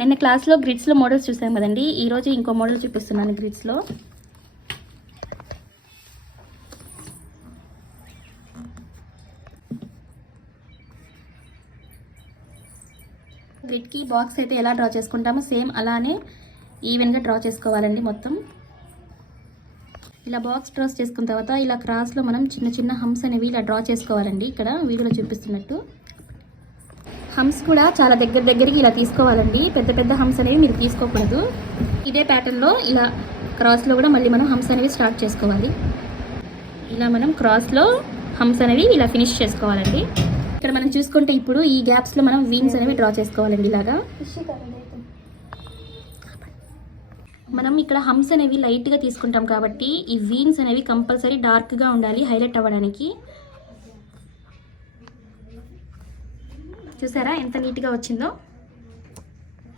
నిన్న క్లాస్లో గ్రిడ్స్లో మోడల్స్ చూసాం కదండి. ఈరోజు ఇంకో మోడల్ చూపిస్తున్నాను గ్రిడ్స్లో. గ్రిడ్కి బాక్స్ అయితే ఎలా డ్రా చేసుకుంటామో సేమ్ అలానే ఈవెన్గా డ్రా చేసుకోవాలండి. మొత్తం ఇలా బాక్స్ డ్రా చేసుకున్న తర్వాత ఇలా క్రాస్లో మనం చిన్న చిన్న హంప్స్ అనేవి ఇలా డ్రా చేసుకోవాలండి. ఇక్కడ వీడియోలో చూపిస్తున్నట్టు హంప్స్ కూడా చాలా దగ్గరికి ఇలా తీసుకోవాలండి. పెద్ద పెద్ద హంప్స్ అనేవి మీరు తీసుకోకూడదు. ఇదే ప్యాటర్న్లో ఇలా క్రాస్లో కూడా మళ్ళీ మనం హంప్స్ అనేవి స్టార్ట్ చేసుకోవాలి. ఇలా మనం క్రాస్లో హంప్స్ అనేవి ఇలా ఫినిష్ చేసుకోవాలండి. ఇక్కడ మనం చూసుకుంటే ఇప్పుడు ఈ గ్యాప్స్లో మనం వీన్స్ అనేవి డ్రా చేసుకోవాలండి. ఇలాగా మనం ఇక్కడ హంప్స్ అనేవి లైట్గా తీసుకుంటాం కాబట్టి ఈ వీన్స్ అనేవి కంపల్సరీ డార్క్గా ఉండాలి హైలైట్ అవ్వడానికి. చూసారా ఎంత నీట్గా వచ్చిందో.